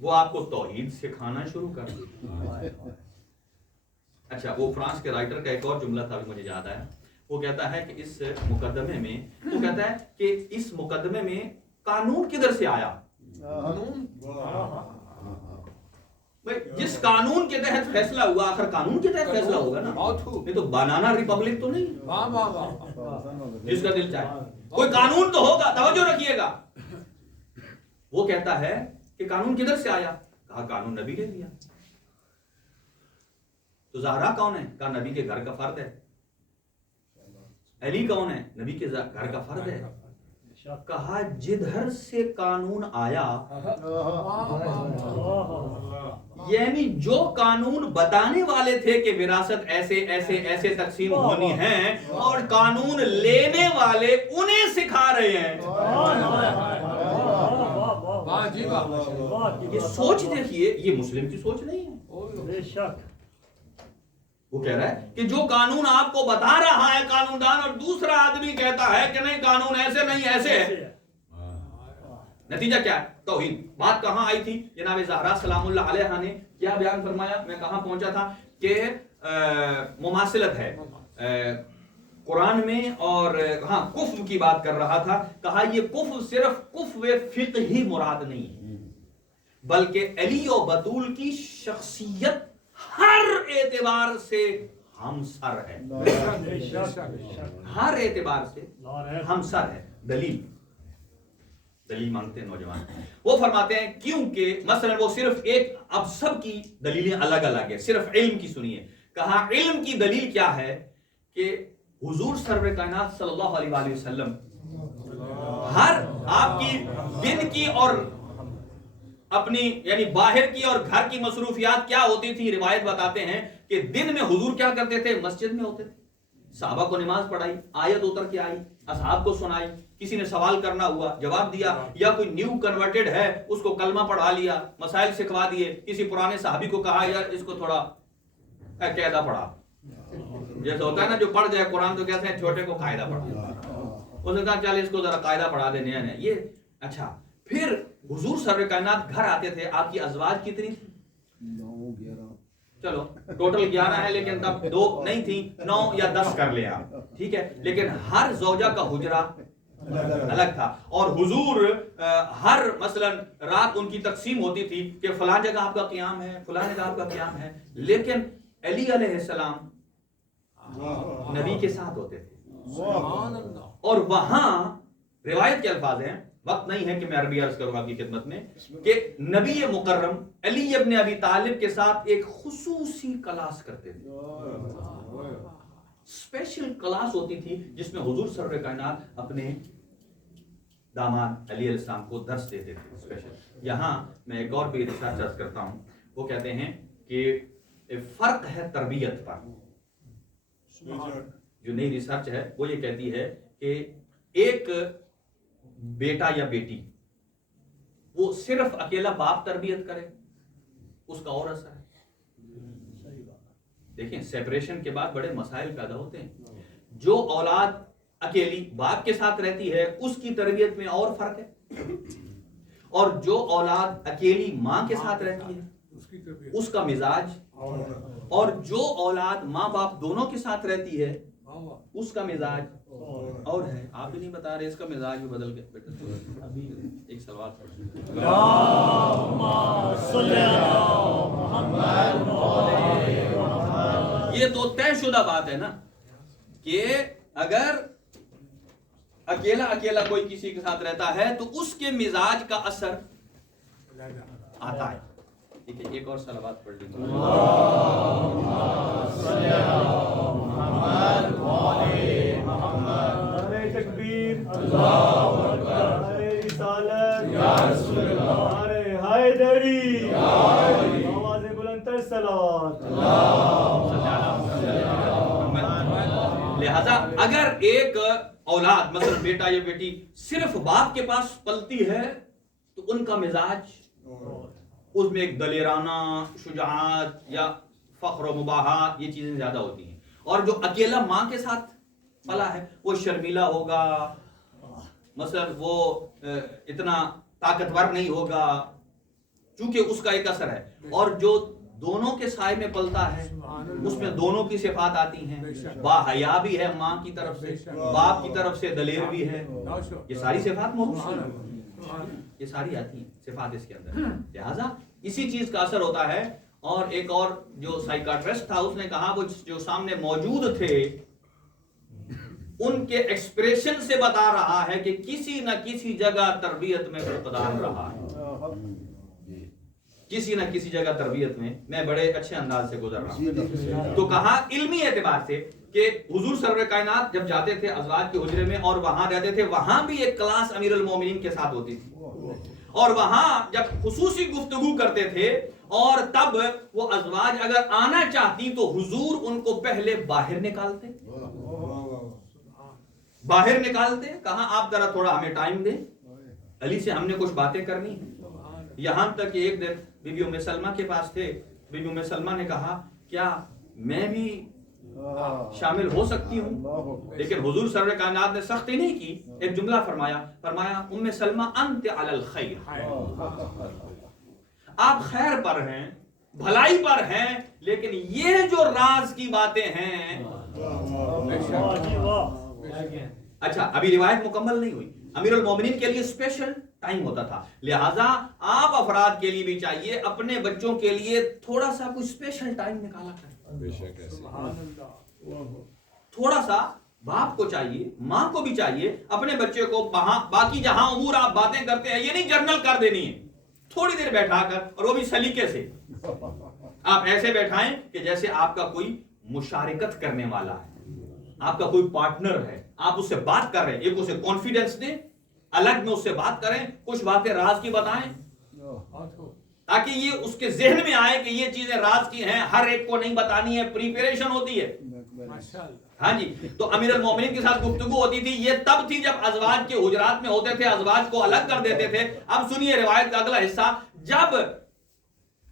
وہ آپ کو توحید سکھانا شروع کر دے. اچھا, وہ فرانس کے رائٹر کا ایک اور جملہ تھا, مجھے یاد آیا. وہ کہتا ہے کہ اس مقدمے میں, وہ کہتا ہے کہ اس مقدمے میں قانون کدھر سے آیا؟ جس قانون کے تحت فیصلہ ہوا, آخر قانون کے تحت فیصلہ ہوگا نا, یہ تو بنانا ریپبلک تو نہیں جس کا دل چاہے. کوئی قانون تو ہوگا, توجہ رکھیے گا. وہ کہتا ہے کہ قانون کدھر سے آیا؟ کہا قانون نبی نے دیا. تو زہرا کون ہے؟ کہا نبی کے گھر کا فرد ہے. علی کون ہے؟ نبی کے گھر کا فرد ہے. کہا جدھر سے قانون آیا, یعنی جو قانون بتانے والے تھے کہ وراثت ایسے ایسے ایسے تقسیم ہونی ہے, اور قانون لینے والے انہیں سکھا رہے ہیں. یہ سوچ دیکھیے, یہ مسلم کی سوچ نہیں ہے. وہ کہہ رہا ہے کہ جو قانون آپ کو بتا رہا ہے قانون دان, اور دوسرا آدمی کہتا ہے کہ نہیں قانون ایسے نہیں ایسے ہے. نتیجہ کیا ہے؟ توحید. بات کہاں آئی تھی؟ جناب زہرا سلام اللہ علیہا نے کیا بیان فرمایا؟ میں کہاں پہنچا تھا کہ مماثلت ہے قرآن میں, اور ہاں کفر کی بات کر رہا تھا. کہا یہ کفر صرف کفر فقہی مراد نہیں ہے, بلکہ علی و بطول کی شخصیت ہر اعتبار سے ہم سر ہے. ہر اعتبار سے ہم سر ہے. دلیل مانگتے ہیں نوجوان. وہ فرماتے ہیں کیونکہ مثلا وہ صرف ایک, اب سب کی دلیلیں الگ الگ ہیں, صرف علم کی سنیے. کہا علم کی دلیل کیا ہے کہ حضور سرور کائنات صلی اللہ علیہ وآلہ وسلم ہر آپ کی دن کی اور اپنی یعنی باہر کی اور گھر کی مصروفیات کیا ہوتی تھی. روایت بتاتے ہیں کہ دن میں حضور کیا کرتے تھے؟ مسجد میں ہوتے تھے. صحابہ کو نماز پڑھائی, آیت اتر کے آئی, اصحاب کو سنائی, کسی نے سوال کرنا ہوا جواب دیا, یا کوئی نیو کنورٹڈ ہے اس کو کلمہ پڑھا لیا, مسائل سکھوا دیے. کسی پرانے صحابی کو کہا یار اس کو تھوڑا قاعدہ پڑھا, جیسا ہوتا ہے نا جو پڑھ جائے قرآن تو کہتے ہیں چھوٹے کو قاعدہ پڑھا. اس نے کہا چل اس کو ذرا قاعدہ پڑھا دے نیا نیا یہ. اچھا, پھر حضور سرور کائنات گھر آتے تھے. آپ کی ازواج کتنی تھی؟ 9-11. چلو ٹوٹل 11 ہے, لیکن تب 2 نہیں تھی, 9 یا 10 کر لیں آپ, ٹھیک ہے. لیکن ہر زوجہ کا حجرہ الگ تھا, اور حضور ہر مثلا رات ان کی تقسیم ہوتی تھی کہ فلاں جگہ آپ کا قیام ہے, فلاں جگہ آپ کا قیام ہے. لیکن علی علیہ السلام نبی کے ساتھ ہوتے تھے, اور وہاں روایت کے الفاظ ہیں, وقت نہیں ہے کہ میں عربی عرض کروں آپ کی خدمت میں, کہ نبی مکرم علی ابن ابی طالب کے ساتھ ایک خصوصی کلاس کرتے تھے. اسپیشل کلاس ہوتی تھی جس میں حضور سرور کائنات اپنے داماد علی علیہ السلام کو درس دیتے تھے اسپیشل. یہاں میں ایک اور بھی ریسرچ عرض کرتا ہوں. وہ کہتے ہیں کہ فرق ہے تربیت پر. جو نئی ریسرچ ہے وہ یہ کہتی ہے کہ ایک بیٹا یا بیٹی وہ صرف اکیلا باپ تربیت کرے, اس کا اور اثر ہے. دیکھیں سیپریشن کے بعد بڑے مسائل پیدا ہوتے ہیں. جو اولاد اکیلی باپ کے ساتھ رہتی ہے اس کی تربیت میں اور فرق ہے, اور جو اولاد اکیلی ماں کے ساتھ رہتی ہے اس کا مزاج, اور جو اولاد ماں باپ دونوں کے ساتھ رہتی ہے اس کا مزاج اور ہے. آپ بھی نہیں بتا رہے, اس کا مزاج بھی بدل گیا. ایک سوال یہ تو طے شدہ بات ہے نا کہ اگر اکیلا کوئی کسی کے ساتھ رہتا ہے تو اس کے مزاج کا اثر آتا ہے. ٹھیک ہے، ایک اور صلوات پڑھ لیجیے. نعرہ تکبیر، نعرہ رسالت، نعرہ حیدری، آواز بلند تر صلوات. لہذا اگر ایک اولاد مثلا بیٹا یا بیٹی صرف باپ کے پاس پلتی ہے تو ان کا مزاج اس میں ایک دلیرانہ، شجاعت یا فخر و مباحات یہ چیزیں زیادہ ہوتی ہیں. اور جو اکیلا ماں کے ساتھ پلا ہے وہ شرمیلا ہوگا، مثلا وہ اتنا طاقتور نہیں ہوگا، چونکہ اس کا ایک اثر ہے. اور جو دونوں کے سائے میں پلتا ہے اس میں دونوں کی صفات آتی ہیں، با حیا بھی ہے ماں کی طرف سے، باپ کی طرف سے دلیر بھی ہے. یہ ساری صفات موجود ہیں، یہ ساری آتی ہیں صفات اس کے اندر. لہذا اسی چیز کا اثر ہوتا ہے. اور ایک اور جو سائیکاٹرسٹ تھا اس نے کہا وہ جو سامنے موجود تھے ان کے ایکسپریشن سے بتا رہا ہے کہ کسی نہ کسی جگہ تربیت میں فقدان رہا ہے، کسی نہ کسی جگہ تربیت میں بڑے اچھے انداز سے گزر رہا ہوں. تو کہا علمی اعتبار سے کہ حضور سرور کائنات جب جاتے تھے ازواج کے حجرے میں اور وہاں رہتے تھے، وہاں بھی ایک کلاس امیر المومنین کے ساتھ ہوتی تھی، اور وہاں جب خصوصی گفتگو کرتے تھے اور تب وہ ازواج اگر آنا چاہتی تو حضور ان کو پہلے باہر نکالتے، کہا آپ ذرا تھوڑا ہمیں ٹائم دیں، علی سے ہم نے کچھ باتیں کرنی ہیں. یہاں تک کہ ایک دن بی بی ام سلمہ کے پاس تھے، بی بی ام سلمہ نے کہا کیا میں بھی شامل ہو سکتی ہوں؟ لیکن حضور سرور کائنات نے سختی نہیں کی، ایک جملہ فرمایا ام سلمہ انت علی الخیر، آپ خیر پر ہیں، بھلائی پر ہیں، لیکن یہ جو راز کی باتیں ہیں. اچھا ابھی روایت مکمل نہیں ہوئی. امیر المومنین کے لیے اسپیشل ٹائم ہوتا تھا، لہٰذا آپ افراد کے لیے بھی چاہیے اپنے بچوں کے لیے تھوڑا سا کوئی اسپیشل ٹائم نکالا کریں. تھوڑا سا باپ کو چاہیے، ماں کو بھی چاہیے اپنے بچے کو باقی جہاں امور آپ باتیں کرتے ہیں یہ نہیں جرنل کر دینی ہے، تھوڑی دیر بیٹھا کر، اور وہ بھی سلیقے سے آپ ایسے بیٹھائیں کہ جیسے آپ کا کوئی مشارکت کرنے والا ہے، آپ کا کوئی پارٹنر ہے، آپ اس سے بات کر رہے ہیں، ایک اسے کانفیڈنس دیں، الگ میں اس سے بات کریں، کچھ باتیں راز کی بتائیں تاکہ یہ اس کے ذہن میں آئے کہ یہ چیزیں راز کی ہیں، ہر ایک کو نہیں بتانی ہے، پریپریشن ہوتی ہے. ہاں جی. تو امیر المومنین کے ساتھ گفتگو ہوتی تھی، یہ تب تھی جب ازواج کے حجرات میں ہوتے تھے، ازواج کو الگ کر دیتے تھے. اب سنیے روایت کا اگلا حصہ. جب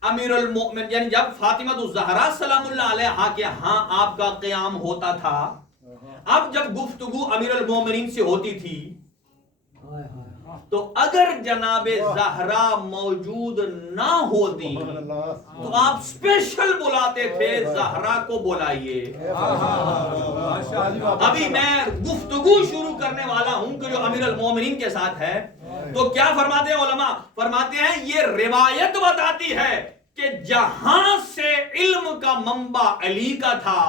امیر المومنین یعنی جب فاطمہ الزہرا سلام اللہ علیہا کے ہاں آپ کا قیام ہوتا تھا، اب جب گفتگو امیر المومنین سے ہوتی تھی تو اگر جناب زہرا موجود نہ ہوتی تو آپ اسپیشل بلاتے تھے زہرا کو بلائیے. ابھی میں گفتگو شروع کرنے والا ہوں کہ جو امیر المومنین کے ساتھ ہے. تو کیا فرماتے ہیں علماء؟ فرماتے ہیں یہ روایت بتاتی ہے کہ جہاں سے علم کا منبع علی کا تھا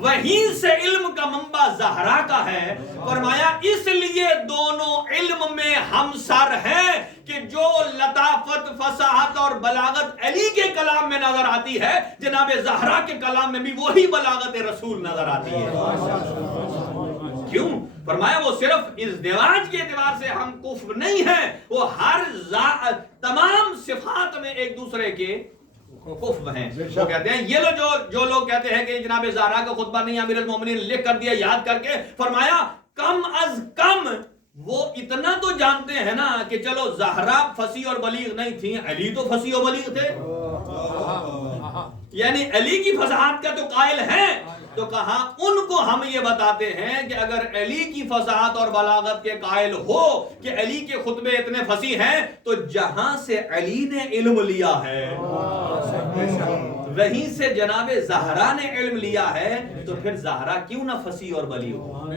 وہیں سے علم کا منبع زہرا کا ہے. فرمایا اس لیے دونوں علم میں ہم سر ہیں کہ جو لطافت، فصاحت اور بلاغت علی کے کلام میں نظر آتی ہے، جناب زہرا کے کلام میں بھی وہی بلاغت رسول نظر آتی ہے. کیوں؟ فرمایا وہ صرف ازدواج کے اعتبار سے ہم کفر نہیں ہیں، وہ ہر تمام صفات میں ایک دوسرے کے کفر ہیں. وہ کہتے ہیں یہ جو لوگ کہتے ہیں کہ جناب زہرا کا خطبہ نہیں امیر المومنین لکھ کر دیا یاد کر کے، فرمایا کم از کم وہ اتنا تو جانتے ہیں نا کہ چلو زہرا فصیح اور بلیغ نہیں تھی، علی تو فصیح و بلیغ تھے، یعنی علی کی فصاحت کا تو قائل ہیں. تو کہا ان کو ہم یہ بتاتے ہیں کہ اگر علی کی فصاحت اور بلاغت کے قائل ہو کہ علی کے خطبے اتنے فصیح ہیں تو جہاں سے علی نے علم لیا ہے وہیں سے جناب زہرا نے علم لیا ہے، تو پھر زہرا کیوں نہ فصیح اور بلیغ ہو.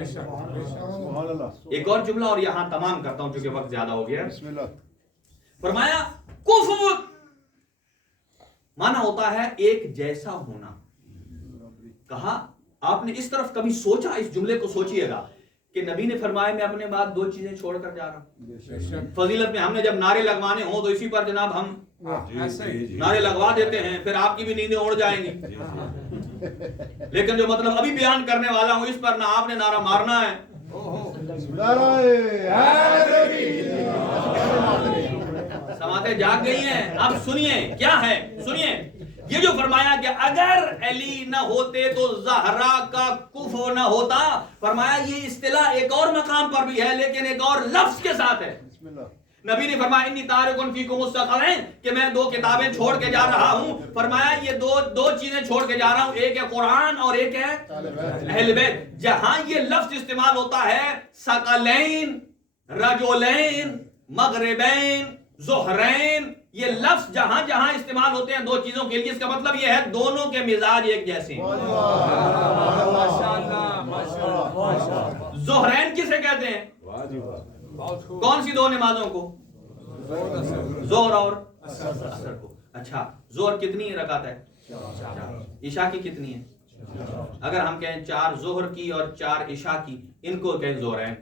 ایک اور جملہ اور یہاں تمام کرتا ہوں چونکہ وقت زیادہ ہو گیا. فرمایا کفر مانا ہوتا ہے ایک جیسا ہونا. کہا آپ نے اس طرف کبھی سوچا، اس جملے کو سوچئے گا کہ نبی نے فرمایا میں اپنے بعد دو چیزیں چھوڑ کر جا رہا ہوں. فضیلت میں ہم نے جب نعرے لگوانے ہوں تو اسی پر جناب ہم نعرے لگوا دیتے ہیں، پھر آپ کی بھی نیندیں اڑ جائیں گی. لیکن جو مطلب ابھی بیان کرنے والا ہوں اس پر نہ آپ نے نعرہ مارنا ہے. سماعتیں جاگ گئی ہیں. اب سنیے کیا ہے، سنیے یہ جو فرمایا کہ اگر علی نہ ہوتے تو زہرا کا کفر نہ ہوتا، فرمایا یہ اصطلاح ایک اور مقام پر بھی ہے لیکن ایک اور لفظ کے ساتھ ہے. نبی نے فرمایا انی تارکن فیکم الثقلین، کہ میں دو کتابیں چھوڑ کے جا رہا ہوں. فرمایا یہ دو چیزیں چھوڑ کے جا رہا ہوں، ایک ہے قرآن اور ایک ہے اہل بیت. جہاں یہ لفظ استعمال ہوتا ہے ثقلین، رجلین، مغربین، ظہرین، یہ لفظ جہاں جہاں استعمال ہوتے ہیں دو چیزوں کے لیے، اس کا مطلب یہ ہے دونوں کے مزاج ایک جیسے ہیں. ظہرین کسے کہتے ہیں؟ کون سی دو نمازوں کو؟ ظہر اور عصر کو. اچھا ظہر کتنی رکعت ہے؟ 4. عشاء کی کتنی ہے؟ اگر ہم کہیں 4 ظہر کی اور 4 عشاء کی، ان کو کہیں ظہرین؟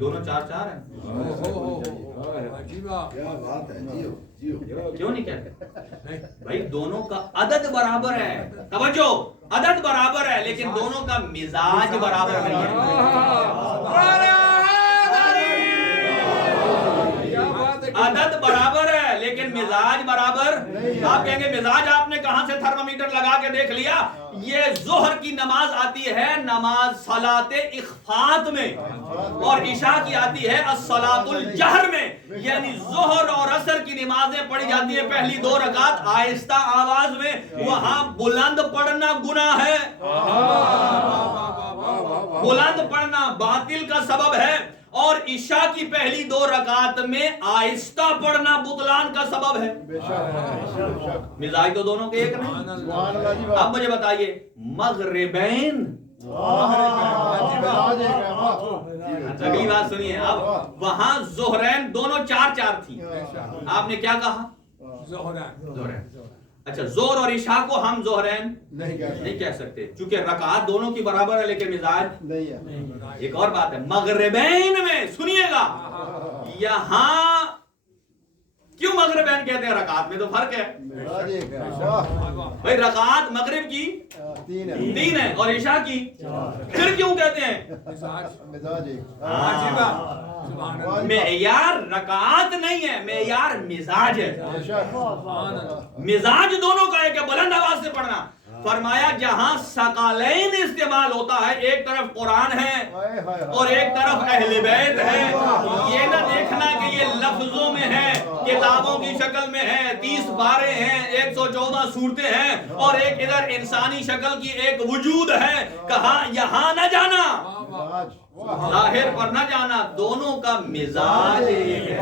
دونوں 4 ہیں. کیوں نہیں کہتے بھائی؟ دونوں کا عدد برابر ہے، توجہ، عدد برابر ہے لیکن دونوں کا مزاج برابر نہیں ہے. عدد برابر ہے لیکن مزاج برابر. آپ کہیں گے مزاج آپ نے کہاں سے تھرمامیٹر لگا کے دیکھ لیا؟ یہ ظہر کی نماز آتی ہے نماز صلاۃ اخفات میں، اور عشاء کی آتی ہے الصلاۃ الجہر میں. یعنی ظہر اور عصر کی نمازیں پڑھی جاتی ہیں پہلی 2 رکعت آہستہ آواز میں، وہاں بلند پڑھنا گناہ ہے، بلند پڑھنا باطل کا سبب ہے، اور عشاء کی پہلی 2 رکعت میں آہستہ پڑھنا بطلان کا سبب ہے. مزاج تو دونوں کے ایک نہیں. اب مجھے بتائیے مغربین، اگلی بات سنیے. اب وہاں ظہرین دونوں 4 تھی، آپ نے کیا کہا؟ ظہرین. اچھا ظہر اور عشاء کو ہم ظہرین نہیں کہہ سکتے چونکہ رکعات دونوں کی برابر ہے لیکن مزاج نہیں ہے. ایک اور بات ہے مغربین میں، سنیے گا، یہاں کیوں مغربین کہتے ہیں؟ رکعات میں تو فرق ہے بھائی. رکعات مغرب کی 3 ہے اور عشاء کی، پھر کیوں کہتے ہیں؟ معیار رکعات نہیں ہے، معیار مزاج ہے. مزاج دونوں کا ہے کہ بلند آواز سے پڑھنا. فرمایا جہاں ثقلین استعمال ہوتا ہے، ایک طرف قرآن ہے اور ایک طرف اہل بیت ہے. یہ نہ دیکھنا کہ یہ لفظوں میں ہے، کتابوں کی شکل میں ہے، 30 بارے ہیں، 114 صورتیں ہیں، اور ایک ادھر انسانی شکل کی ایک وجود ہے. کہا یہاں نہ جانا، ظاہر پر نہ جانا، دونوں کا مزاج ایک ہے.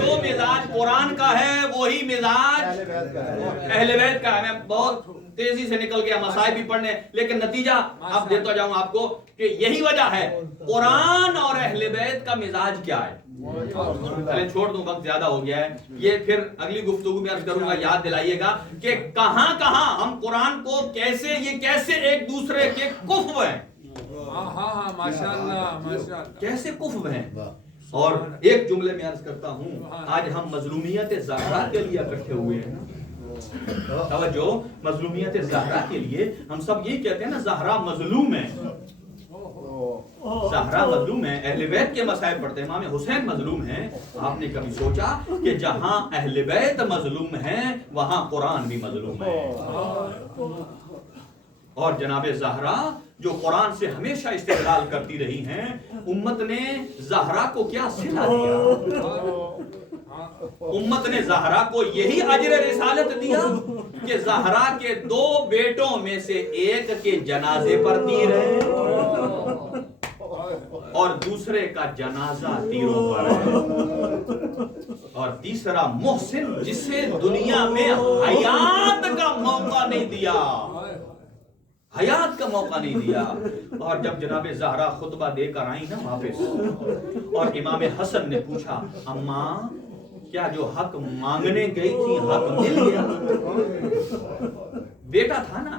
جو مزاج قرآن کا ہے وہی مزاج اہل بیت کا ہے. میں بہت تیزی سے نکل گیا مسائل بھی پڑھنے، لیکن نتیجہ اب دیتا جاؤں آپ کو کہ یہی وجہ ہے قرآن اور اہل بیت کا مزاج کیا ہے. چلیں چھوڑ دوں، وقت زیادہ ہو گیا ہے. یہ پھر اگلی گفتگو میں عرض کروں گا. یاد دلائیے گا کہ کہاں کہاں ہم قرآن کو کیسے، یہ کیسے ایک دوسرے کے کفو ہیں، کیسے کفو ہیں. اور ایک جملے میں عرض کرتا ہوں، آج ہم مظلومیت زہرا کے لیے اکٹھے ہوئے ہیں. توجہ، مظلومیت زہرا کے لیے ہم سب یہی کہتے ہیں نا، زہرا مظلوم ہے، زہرا مظلوم ہے. اہل بیت کے مسائل پڑھتے ہیں، امام حسین مظلوم ہیں. آپ نے کبھی سوچا کہ جہاں اہل بیت مظلوم ہیں وہاں قرآن بھی مظلوم ہے؟ اور جناب زہرا جو قرآن سے ہمیشہ استدلال کرتی رہی ہیں، امت نے زہرا کو کیا صلہ دیا؟ امت نے زہرا کو یہی اجر رسالت دیا کہ زہرا کے 2 بیٹوں میں سے ایک کے جنازے پر تیر ہے اور دوسرے کا جنازہ تیروں پر ہے، اور تیسرا محسن جسے دنیا میں حیات کا موقع نہیں دیا، حیات کا موقع نہیں دیا. اور جب جناب زہرا خطبہ دے کر آئی نا واپس، اور امام حسن نے پوچھا اماں کیا جو حق مانگنے گئی تھی حق مل گیا؟ بیٹا تھا نا.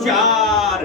4।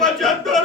75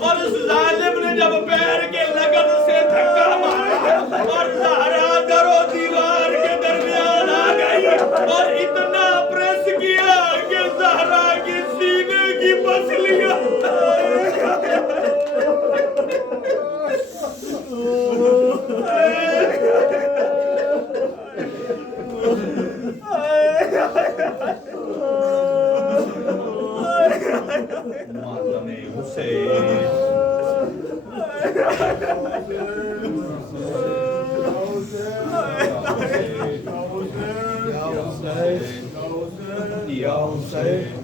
اور اس ظالم نے جب پیر کے لگن سے دھکا مارا اور زہرا در و دیوار کے درمیان آ گئی اور اتنا پریس کیا کہ زہرا کی سینے کی پسلیاں ماتم حسین یا حسین